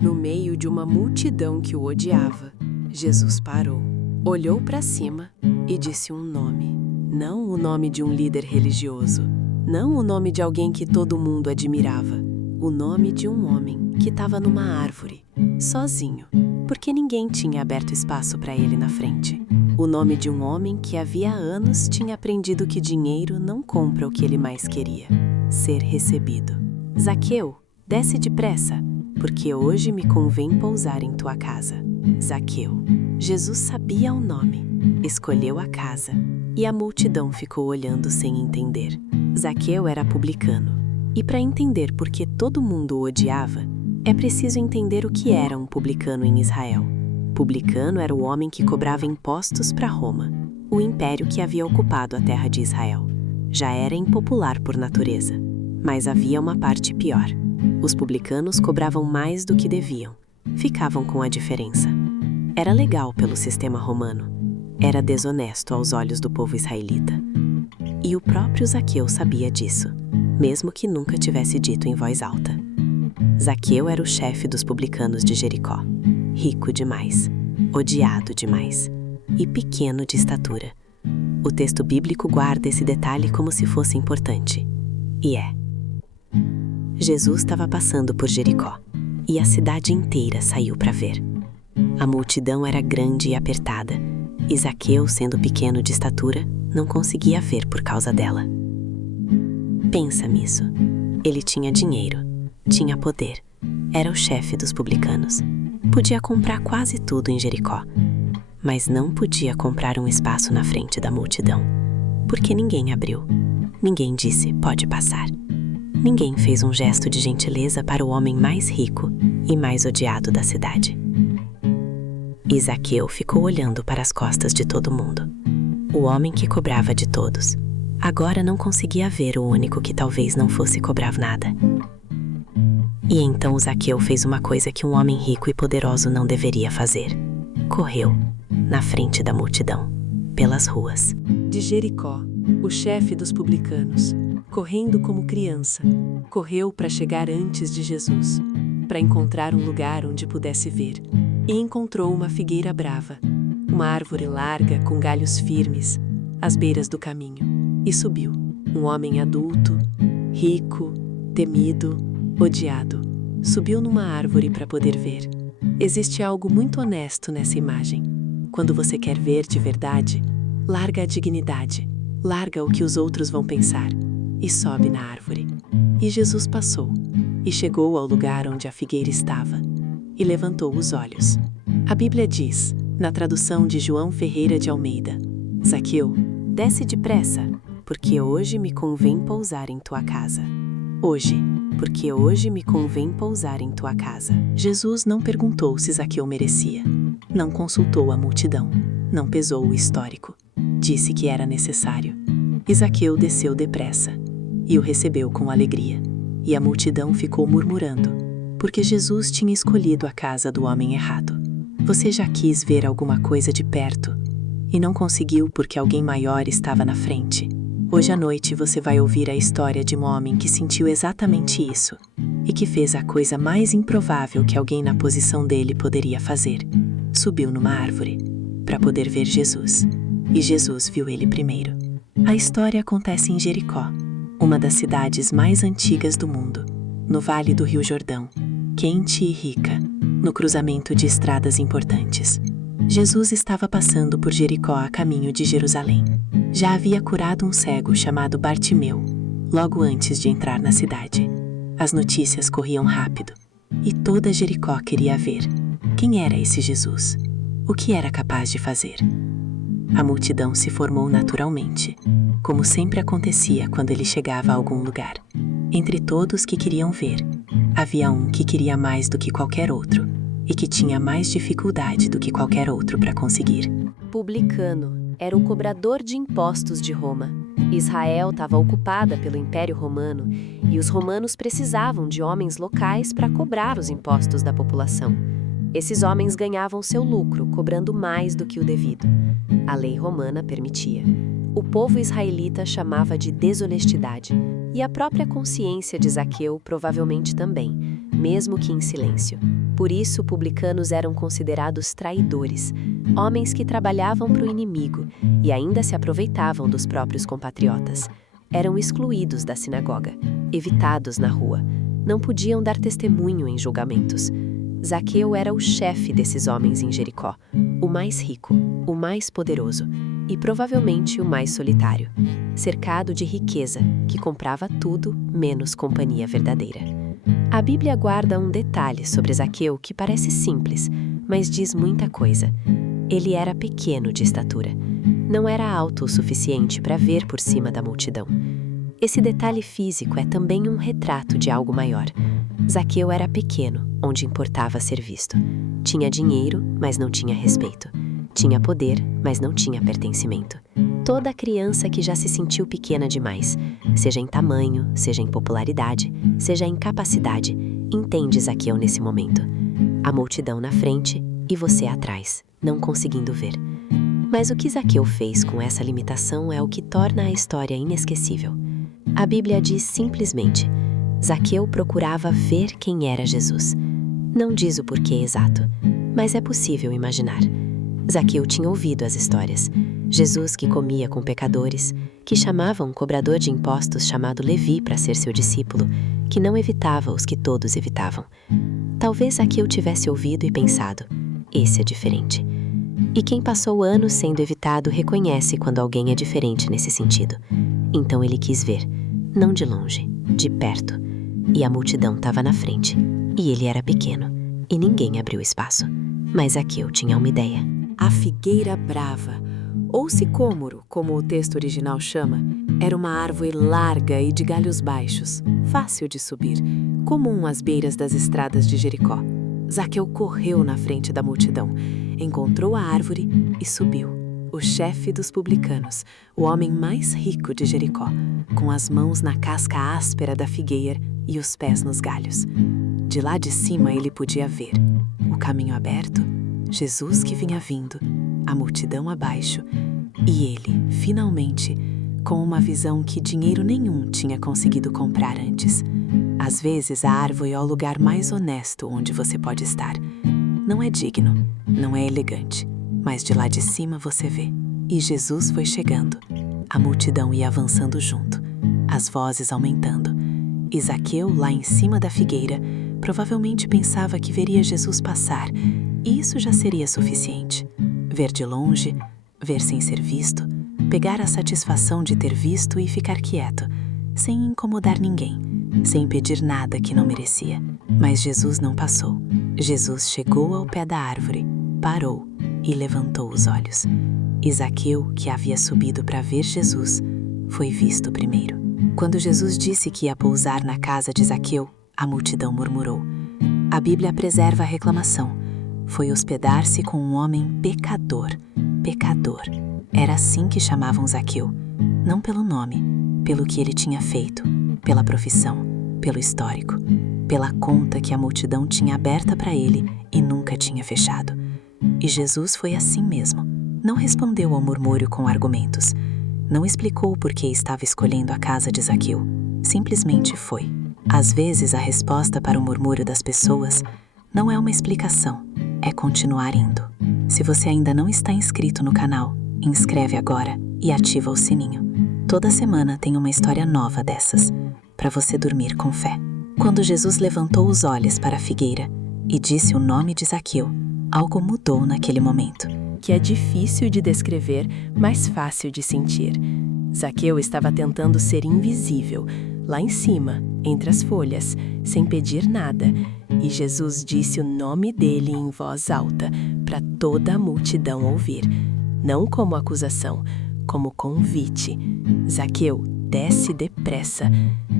No meio de uma multidão que o odiava, Jesus parou, olhou para cima e disse um nome. Não o nome de um líder religioso, não o nome de alguém que todo mundo admirava. O nome de um homem que estava numa árvore, sozinho, porque ninguém tinha aberto espaço para ele na frente. O nome de um homem que havia anos tinha aprendido que dinheiro não compra o que ele mais queria: ser recebido. Zaqueu, desce depressa, porque hoje me convém pousar em tua casa. Zaqueu. Jesus sabia o nome, escolheu a casa, e a multidão ficou olhando sem entender. Zaqueu era publicano, e para entender por que todo mundo o odiava, é preciso entender o que era um publicano em Israel. Publicano era o homem que cobrava impostos para Roma, o império que havia ocupado a terra de Israel. Já era impopular por natureza, mas havia uma parte pior. Os publicanos cobravam mais do que deviam, ficavam com a diferença. Era legal pelo sistema romano, era desonesto aos olhos do povo israelita. E o próprio Zaqueu sabia disso, mesmo que nunca tivesse dito em voz alta. Zaqueu era o chefe dos publicanos de Jericó, rico demais, odiado demais e pequeno de estatura. O texto bíblico guarda esse detalhe como se fosse importante. E é. Jesus estava passando por Jericó, e a cidade inteira saiu para ver. A multidão era grande e apertada, e Zaqueu, sendo pequeno de estatura, não conseguia ver por causa dela. Pensa nisso. Ele tinha dinheiro, tinha poder, era o chefe dos publicanos. Podia comprar quase tudo em Jericó, mas não podia comprar um espaço na frente da multidão, porque ninguém abriu. Ninguém disse, pode passar. Ninguém fez um gesto de gentileza para o homem mais rico e mais odiado da cidade. E Zaqueu ficou olhando para as costas de todo mundo. O homem que cobrava de todos. Agora não conseguia ver o único que talvez não fosse cobrar nada. E então Zaqueu fez uma coisa que um homem rico e poderoso não deveria fazer. Correu, na frente da multidão, pelas ruas de Jericó, o chefe dos publicanos, correndo como criança, correu para chegar antes de Jesus, para encontrar um lugar onde pudesse ver. E encontrou uma figueira brava, uma árvore larga com galhos firmes, às beiras do caminho. E subiu, um homem adulto, rico, temido, odiado. Subiu numa árvore para poder ver. Existe algo muito honesto nessa imagem. Quando você quer ver de verdade, larga a dignidade, larga o que os outros vão pensar e sobe na árvore. E Jesus passou e chegou ao lugar onde a figueira estava e levantou os olhos. A Bíblia diz, na tradução de João Ferreira de Almeida: Zaqueu, desce depressa, porque hoje me convém pousar em tua casa. Hoje, porque hoje me convém pousar em tua casa. Jesus não perguntou se Zaqueu merecia, não consultou a multidão, não pesou o histórico, disse que era necessário. E Zaqueu desceu depressa, e o recebeu com alegria. E a multidão ficou murmurando, porque Jesus tinha escolhido a casa do homem errado. Você já quis ver alguma coisa de perto, e não conseguiu porque alguém maior estava na frente? Hoje à noite você vai ouvir a história de um homem que sentiu exatamente isso, e que fez a coisa mais improvável que alguém na posição dele poderia fazer. Subiu numa árvore, para poder ver Jesus. E Jesus viu ele primeiro. A história acontece em Jericó, uma das cidades mais antigas do mundo, no Vale do Rio Jordão, quente e rica, no cruzamento de estradas importantes. Jesus estava passando por Jericó a caminho de Jerusalém. Já havia curado um cego chamado Bartimeu, logo antes de entrar na cidade. As notícias corriam rápido, e toda Jericó queria ver. Quem era esse Jesus? O que era capaz de fazer? A multidão se formou naturalmente, como sempre acontecia quando ele chegava a algum lugar. Entre todos que queriam ver, havia um que queria mais do que qualquer outro, e que tinha mais dificuldade do que qualquer outro para conseguir. Publicano era o cobrador de impostos de Roma. Israel estava ocupada pelo Império Romano e os romanos precisavam de homens locais para cobrar os impostos da população. Esses homens ganhavam seu lucro cobrando mais do que o devido. A lei romana permitia. O povo israelita chamava de desonestidade e a própria consciência de Zaqueu provavelmente também, mesmo que em silêncio. Por isso, publicanos eram considerados traidores, homens que trabalhavam para o inimigo e ainda se aproveitavam dos próprios compatriotas. Eram excluídos da sinagoga, evitados na rua, não podiam dar testemunho em julgamentos. Zaqueu era o chefe desses homens em Jericó, o mais rico, o mais poderoso e provavelmente o mais solitário, cercado de riqueza que comprava tudo menos companhia verdadeira. A Bíblia guarda um detalhe sobre Zaqueu que parece simples, mas diz muita coisa. Ele era pequeno de estatura. Não era alto o suficiente para ver por cima da multidão. Esse detalhe físico é também um retrato de algo maior. Zaqueu era pequeno, onde importava ser visto. Tinha dinheiro, mas não tinha respeito. Tinha poder, mas não tinha pertencimento. Toda criança que já se sentiu pequena demais, seja em tamanho, seja em popularidade, seja em capacidade, entende Zaqueu nesse momento. A multidão na frente e você atrás, não conseguindo ver. Mas o que Zaqueu fez com essa limitação é o que torna a história inesquecível. A Bíblia diz simplesmente: Zaqueu procurava ver quem era Jesus. Não diz o porquê exato, mas é possível imaginar. Zaqueu tinha ouvido as histórias. Jesus que comia com pecadores, que chamava um cobrador de impostos chamado Levi para ser seu discípulo, que não evitava os que todos evitavam. Talvez Zaqueu tivesse ouvido e pensado: esse é diferente. E quem passou anos sendo evitado reconhece quando alguém é diferente nesse sentido. Então ele quis ver, não de longe, de perto. E a multidão estava na frente, e ele era pequeno, e ninguém abriu espaço. Mas Zaqueu tinha uma ideia. A figueira brava, ou sicômoro, como o texto original chama, era uma árvore larga e de galhos baixos, fácil de subir, comum às beiras das estradas de Jericó. Zaqueu correu na frente da multidão, encontrou a árvore e subiu. O chefe dos publicanos, o homem mais rico de Jericó, com as mãos na casca áspera da figueira e os pés nos galhos. De lá de cima ele podia ver o caminho aberto, Jesus que vinha vindo, a multidão abaixo, e ele, finalmente, com uma visão que dinheiro nenhum tinha conseguido comprar antes. Às vezes a árvore é o lugar mais honesto onde você pode estar. Não é digno, não é elegante, mas de lá de cima você vê. E Jesus foi chegando. A multidão ia avançando junto, as vozes aumentando. E Zaqueu, lá em cima da figueira, provavelmente pensava que veria Jesus passar, e isso já seria suficiente. Ver de longe, ver sem ser visto, pegar a satisfação de ter visto e ficar quieto, sem incomodar ninguém, sem pedir nada que não merecia. Mas Jesus não passou. Jesus chegou ao pé da árvore, parou e levantou os olhos. E Zaqueu, que havia subido para ver Jesus, foi visto primeiro. Quando Jesus disse que ia pousar na casa de Zaqueu, a multidão murmurou. A Bíblia preserva a reclamação. Foi hospedar-se com um homem pecador. Pecador. Era assim que chamavam Zaqueu. Não pelo nome, pelo que ele tinha feito, pela profissão, pelo histórico, pela conta que a multidão tinha aberta para ele e nunca tinha fechado. E Jesus foi assim mesmo. Não respondeu ao murmúrio com argumentos. Não explicou por que estava escolhendo a casa de Zaqueu. Simplesmente foi. Às vezes, a resposta para o murmúrio das pessoas não é uma explicação, é continuar indo. Se você ainda não está inscrito no canal, inscreve agora e ativa o sininho. Toda semana tem uma história nova dessas, para você dormir com fé. Quando Jesus levantou os olhos para a figueira e disse o nome de Zaqueu, algo mudou naquele momento. Que é difícil de descrever, mas fácil de sentir. Zaqueu estava tentando ser invisível, lá em cima, entre as folhas, sem pedir nada, e Jesus disse o nome dele em voz alta, para toda a multidão ouvir, não como acusação, como convite. Zaqueu, desce depressa.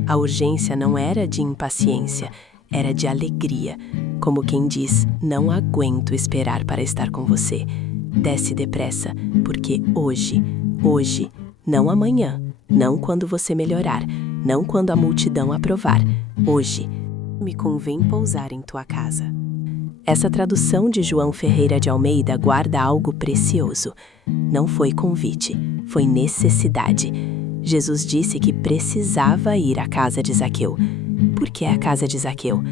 A urgência não era de impaciência, era de alegria, como quem diz, não aguento esperar para estar com você. Desce depressa, porque hoje, não amanhã, não quando você melhorar, não quando a multidão aprovar, hoje, me convém pousar em tua casa. Essa tradução de João Ferreira de Almeida guarda algo precioso. Não foi convite, foi necessidade. Jesus disse que precisava ir à casa de Zaqueu. Por que a casa de Zaqueu?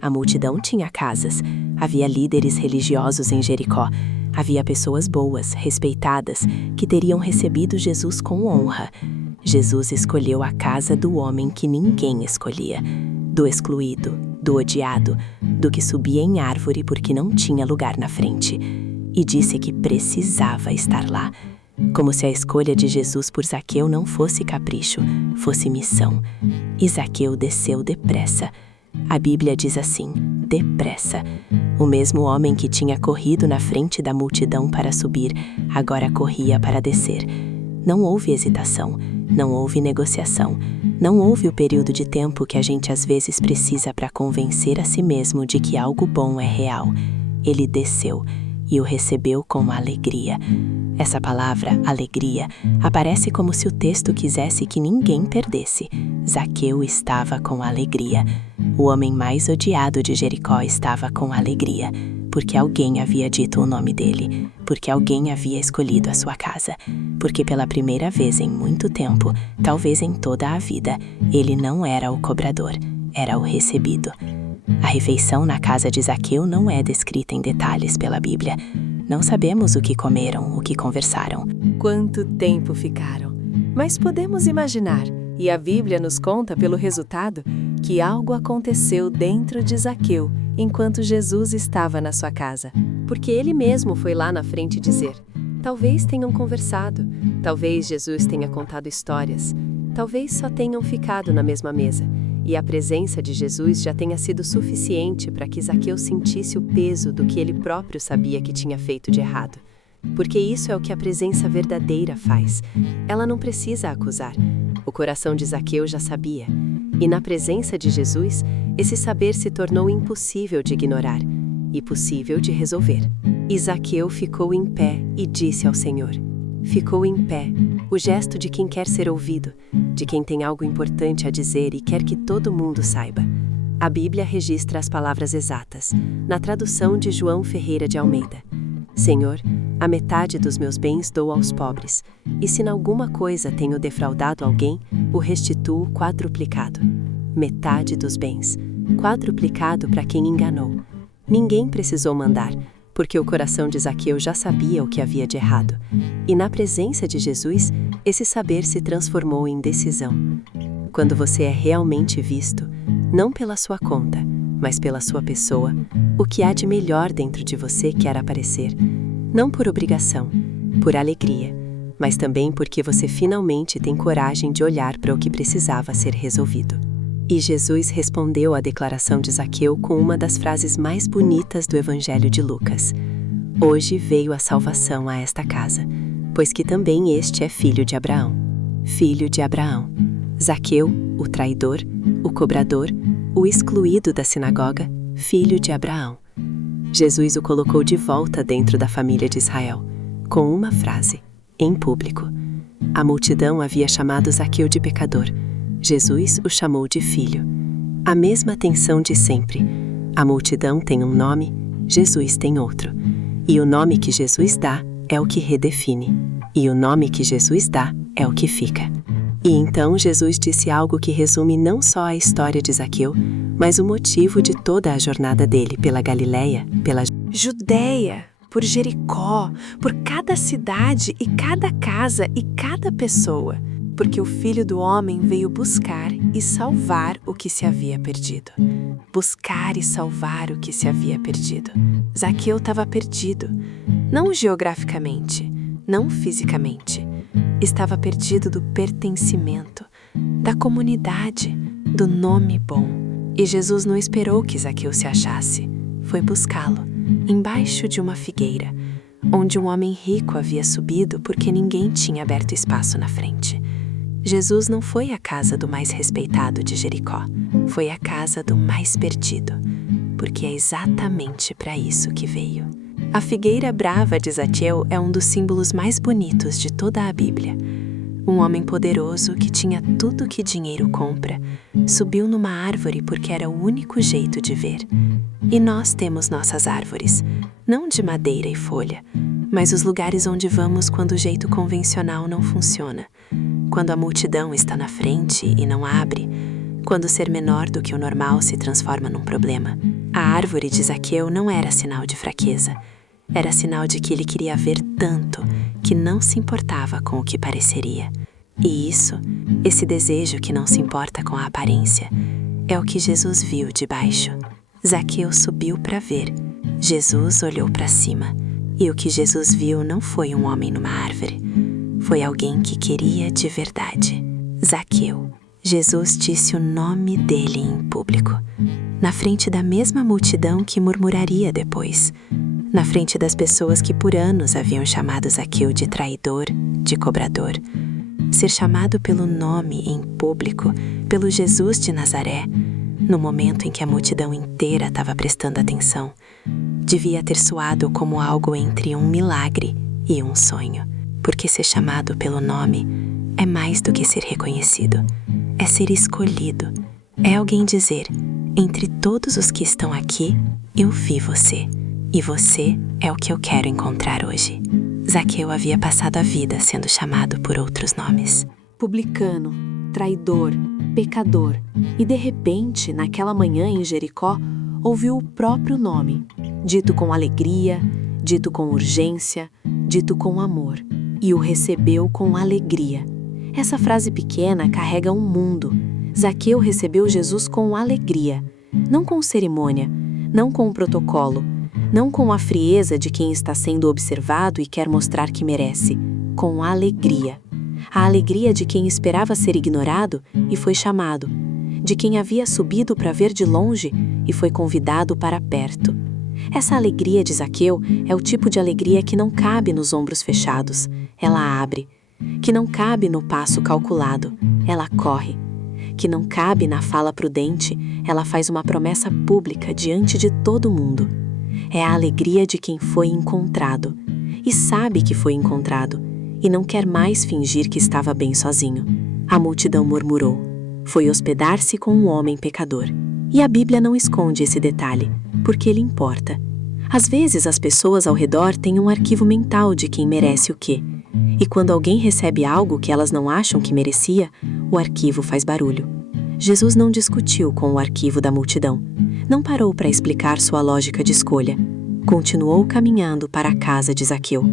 A multidão tinha casas, Havia líderes religiosos em Jericó. Havia pessoas boas, respeitadas, que teriam recebido Jesus com honra. Jesus escolheu a casa do homem que ninguém escolhia, do excluído, do odiado, do que subia em árvore porque não tinha lugar na frente, e disse que precisava estar lá. Como se a escolha de Jesus por Zaqueu não fosse capricho, fosse missão. E Zaqueu desceu depressa. A Bíblia diz assim, depressa. O mesmo homem que tinha corrido na frente da multidão para subir, agora corria para descer. Não houve hesitação, não houve negociação, não houve o período de tempo que a gente às vezes precisa para convencer a si mesmo de que algo bom é real. Ele desceu e o recebeu com alegria. Essa palavra, alegria, aparece como se o texto quisesse que ninguém perdesse. Zaqueu estava com alegria. O homem mais odiado de Jericó estava com alegria, porque alguém havia dito o nome dele, porque alguém havia escolhido a sua casa, porque pela primeira vez em muito tempo, talvez em toda a vida, ele não era o cobrador, era o recebido. A refeição na casa de Zaqueu não é descrita em detalhes pela Bíblia. Não sabemos o que comeram, o que conversaram. Quanto tempo ficaram? Mas podemos imaginar, e a Bíblia nos conta pelo resultado, que algo aconteceu dentro de Zaqueu enquanto Jesus estava na sua casa. Porque ele mesmo foi lá na frente dizer: talvez tenham conversado, talvez Jesus tenha contado histórias, talvez só tenham ficado na mesma mesa. E a presença de Jesus já tenha sido suficiente para que Zaqueu sentisse o peso do que ele próprio sabia que tinha feito de errado. Porque isso é o que a presença verdadeira faz. Ela não precisa acusar. O coração de Zaqueu já sabia. E na presença de Jesus, esse saber se tornou impossível de ignorar e possível de resolver. E Zaqueu ficou em pé e disse ao Senhor. Ficou em pé, o gesto de quem quer ser ouvido, de quem tem algo importante a dizer e quer que todo mundo saiba. A Bíblia registra as palavras exatas, na tradução de João Ferreira de Almeida. Senhor, a metade dos meus bens dou aos pobres, e se em alguma coisa tenho defraudado alguém, o restituo quadruplicado. Metade dos bens, quadruplicado para quem enganou. Ninguém precisou mandar, porque o coração de Zaqueu já sabia o que havia de errado. E na presença de Jesus, esse saber se transformou em decisão. Quando você é realmente visto, não pela sua conta, mas pela sua pessoa, o que há de melhor dentro de você quer aparecer. Não por obrigação, por alegria, mas também porque você finalmente tem coragem de olhar para o que precisava ser resolvido. E Jesus respondeu à declaração de Zaqueu com uma das frases mais bonitas do Evangelho de Lucas. Hoje veio a salvação a esta casa, pois que também este é filho de Abraão. Filho de Abraão. Zaqueu, o traidor, o cobrador, o excluído da sinagoga, filho de Abraão. Jesus o colocou de volta dentro da família de Israel, com uma frase, em público. A multidão havia chamado Zaqueu de pecador. Jesus o chamou de filho. A mesma tensão de sempre. A multidão tem um nome, Jesus tem outro. E o nome que Jesus dá é o que redefine. E o nome que Jesus dá é o que fica. E então Jesus disse algo que resume não só a história de Zaqueu, mas o motivo de toda a jornada dele pela Galileia, pela Judéia, por Jericó, por cada cidade e cada casa e cada pessoa. Porque o Filho do Homem veio buscar e salvar o que se havia perdido. Buscar e salvar o que se havia perdido. Zaqueu estava perdido, não geograficamente, não fisicamente. Estava perdido do pertencimento, da comunidade, do nome bom. E Jesus não esperou que Zaqueu se achasse. Foi buscá-lo, embaixo de uma figueira, onde um homem rico havia subido porque ninguém tinha aberto espaço na frente. Jesus não foi à casa do mais respeitado de Jericó, foi à casa do mais perdido, porque é exatamente para isso que veio. A figueira brava de Zaqueu é um dos símbolos mais bonitos de toda a Bíblia. Um homem poderoso que tinha tudo que dinheiro compra, subiu numa árvore porque era o único jeito de ver. E nós temos nossas árvores, não de madeira e folha, mas os lugares onde vamos quando o jeito convencional não funciona. Quando a multidão está na frente e não abre, quando ser menor do que o normal se transforma num problema. A árvore de Zaqueu não era sinal de fraqueza. Era sinal de que ele queria ver tanto que não se importava com o que pareceria. E isso, esse desejo que não se importa com a aparência, é o que Jesus viu de baixo. Zaqueu subiu para ver. Jesus olhou para cima. E o que Jesus viu não foi um homem numa árvore. Foi alguém que queria de verdade. Zaqueu. Jesus disse o nome dele em público, na frente da mesma multidão que murmuraria depois, na frente das pessoas que por anos haviam chamado Zaqueu de traidor, de cobrador. Ser chamado pelo nome em público, pelo Jesus de Nazaré, no momento em que a multidão inteira estava prestando atenção, devia ter soado como algo entre um milagre e um sonho, porque ser chamado pelo nome é mais do que ser reconhecido. É ser escolhido. É alguém dizer, entre todos os que estão aqui, eu vi você. E você é o que eu quero encontrar hoje. Zaqueu havia passado a vida sendo chamado por outros nomes. Publicano, traidor, pecador. E de repente, naquela manhã em Jericó, ouviu o próprio nome, dito com alegria, dito com urgência, dito com amor. E o recebeu com alegria. Essa frase pequena carrega um mundo. Zaqueu recebeu Jesus com alegria, não com cerimônia, não com protocolo, não com a frieza de quem está sendo observado e quer mostrar que merece, com alegria. A alegria de quem esperava ser ignorado e foi chamado, de quem havia subido para ver de longe e foi convidado para perto. Essa alegria de Zaqueu é o tipo de alegria que não cabe nos ombros fechados, ela abre. Que não cabe no passo calculado, ela corre. Que não cabe na fala prudente, ela faz uma promessa pública diante de todo mundo. É a alegria de quem foi encontrado, e sabe que foi encontrado, e não quer mais fingir que estava bem sozinho. A multidão murmurou. Foi hospedar-se com um homem pecador. E a Bíblia não esconde esse detalhe, porque ele importa. Às vezes as pessoas ao redor têm um arquivo mental de quem merece o quê. E quando alguém recebe algo que elas não acham que merecia, o arquivo faz barulho. Jesus não discutiu com o arquivo da multidão. Não parou para explicar sua lógica de escolha. Continuou caminhando para a casa de Zaqueu.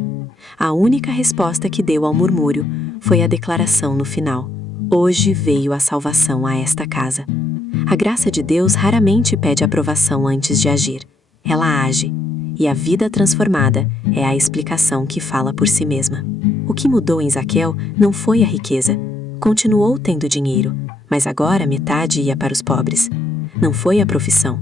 A única resposta que deu ao murmúrio foi a declaração no final. Hoje veio a salvação a esta casa. A graça de Deus raramente pede aprovação antes de agir. Ela age. E a vida transformada é a explicação que fala por si mesma. O que mudou em Zaqueu não foi a riqueza. Continuou tendo dinheiro, mas agora metade ia para os pobres. Não foi a profissão,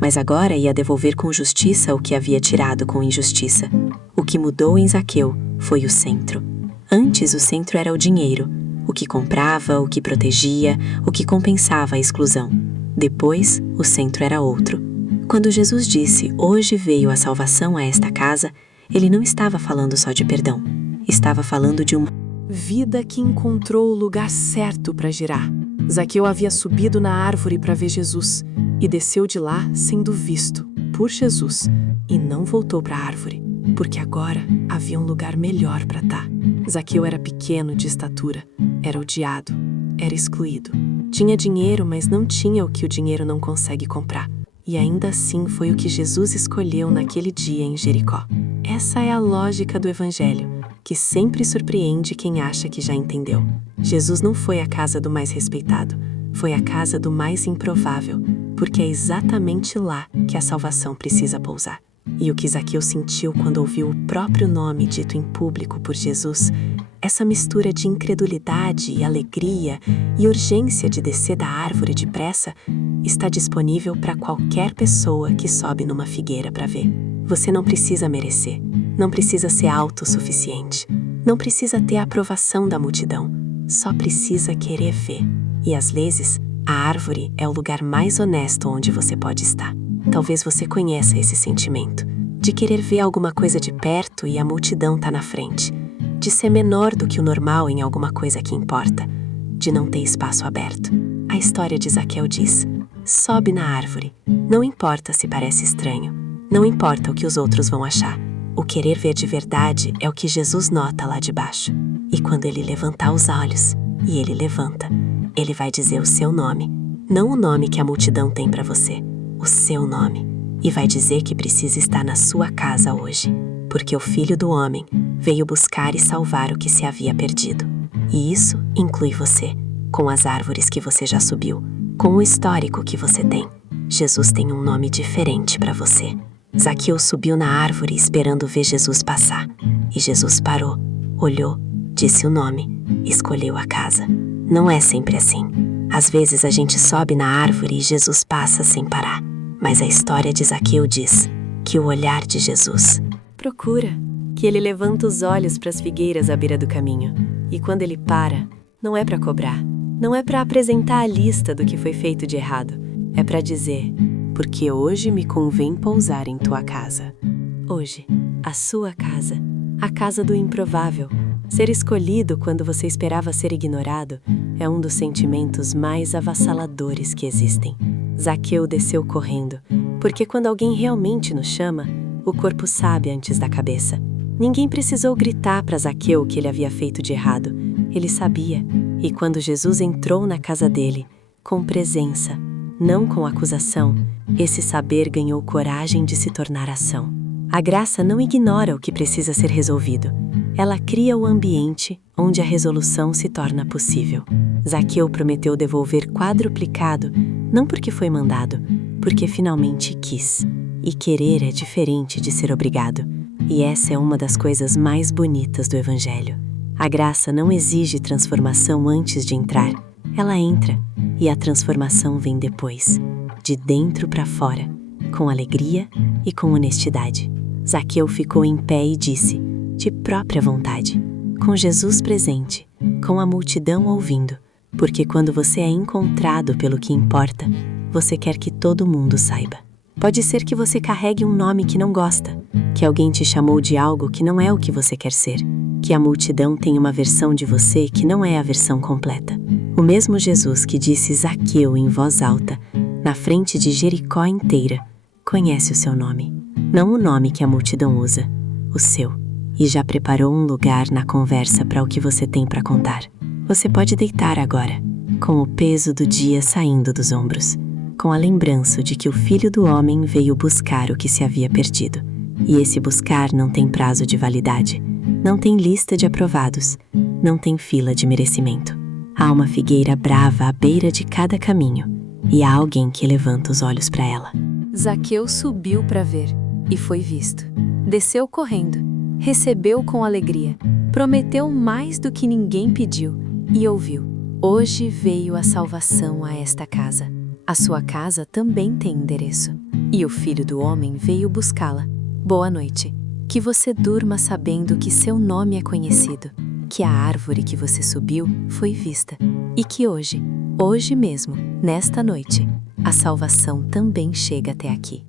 mas agora ia devolver com justiça o que havia tirado com injustiça. O que mudou em Zaqueu foi o centro. Antes o centro era o dinheiro, o que comprava, o que protegia, o que compensava a exclusão. Depois, o centro era outro. Quando Jesus disse, hoje veio a salvação a esta casa, ele não estava falando só de perdão. Estava falando de uma vida que encontrou o lugar certo para girar. Zaqueu havia subido na árvore para ver Jesus e desceu de lá sendo visto por Jesus e não voltou para a árvore, porque agora havia um lugar melhor para estar. Zaqueu era pequeno de estatura, era odiado, era excluído. Tinha dinheiro, mas não tinha o que o dinheiro não consegue comprar. E ainda assim foi o que Jesus escolheu naquele dia em Jericó. Essa é a lógica do Evangelho, que sempre surpreende quem acha que já entendeu. Jesus não foi a casa do mais respeitado, foi a casa do mais improvável, porque é exatamente lá que a salvação precisa pousar. E o que Zaqueu sentiu quando ouviu o próprio nome dito em público por Jesus, essa mistura de incredulidade e alegria e urgência de descer da árvore depressa, está disponível para qualquer pessoa que sobe numa figueira para ver. Você não precisa merecer, não precisa ser autossuficiente, não precisa ter a aprovação da multidão, só precisa querer ver. E às vezes, a árvore é o lugar mais honesto onde você pode estar. Talvez você conheça esse sentimento, de querer ver alguma coisa de perto e a multidão tá na frente, de ser menor do que o normal em alguma coisa que importa, de não ter espaço aberto. A história de Zaqueu diz, sobe na árvore, não importa se parece estranho, não importa o que os outros vão achar. O querer ver de verdade é o que Jesus nota lá de baixo. E quando ele levantar os olhos, e ele levanta, ele vai dizer o seu nome, não o nome que a multidão tem para você, o seu nome. e vai dizer que precisa estar na sua casa hoje, porque o Filho do Homem veio buscar e salvar o que se havia perdido. E isso inclui você, com as árvores que você já subiu, com o histórico que você tem. Jesus tem um nome diferente para você. Zaqueu subiu na árvore esperando ver Jesus passar. E Jesus parou, olhou, disse o nome, escolheu a casa. Não é sempre assim. Às vezes a gente sobe na árvore e Jesus passa sem parar. Mas a história de Zaqueu diz que o olhar de Jesus Procura, que ele levanta os olhos para as figueiras à beira do caminho. E quando ele para, não é para cobrar, não é para apresentar a lista do que foi feito de errado. É para dizer: porque hoje me convém pousar em tua casa. hoje, a sua casa, a casa do improvável. Ser escolhido quando você esperava ser ignorado é um dos sentimentos mais avassaladores que existem. Zaqueu desceu correndo, porque quando alguém realmente nos chama, o corpo sabe antes da cabeça. Ninguém precisou gritar para Zaqueu o que ele havia feito de errado. Ele sabia, e quando Jesus entrou na casa dele, com presença, não com acusação, esse saber ganhou coragem de se tornar ação. A graça não ignora o que precisa ser resolvido. Ela cria o ambiente onde a resolução se torna possível. Zaqueu prometeu devolver quadruplicado, não porque foi mandado, porque finalmente quis. E querer é diferente de ser obrigado. E essa é uma das coisas mais bonitas do Evangelho. A graça não exige transformação antes de entrar. Ela entra, e a transformação vem depois, de dentro para fora, com alegria e com honestidade. Zaqueu ficou em pé e disse, de própria vontade, com Jesus presente, com a multidão ouvindo, porque quando você é encontrado pelo que importa, você quer que todo mundo saiba. Pode ser que você carregue um nome que não gosta, que alguém te chamou de algo que não é o que você quer ser, que a multidão tem uma versão de você que não é a versão completa. O mesmo Jesus que disse Zaqueu em voz alta, na frente de Jericó inteira, conhece o seu nome. Não o nome que a multidão usa, o seu. E já preparou um lugar na conversa para o que você tem para contar. Você pode deitar agora, com o peso do dia saindo dos ombros, com a lembrança de que o Filho do Homem veio buscar o que se havia perdido. E esse buscar não tem prazo de validade, não tem lista de aprovados, não tem fila de merecimento. Há uma figueira brava à beira de cada caminho, e há alguém que levanta os olhos para ela. Zaqueu subiu para ver, e foi visto. Desceu correndo, recebeu com alegria, prometeu mais do que ninguém pediu, e ouviu. Hoje veio a salvação a esta casa. A sua casa também tem endereço, e o Filho do Homem veio buscá-la. Boa noite. Que você durma sabendo que seu nome é conhecido, que a árvore que você subiu foi vista, e que hoje mesmo, nesta noite, a salvação também chega até aqui.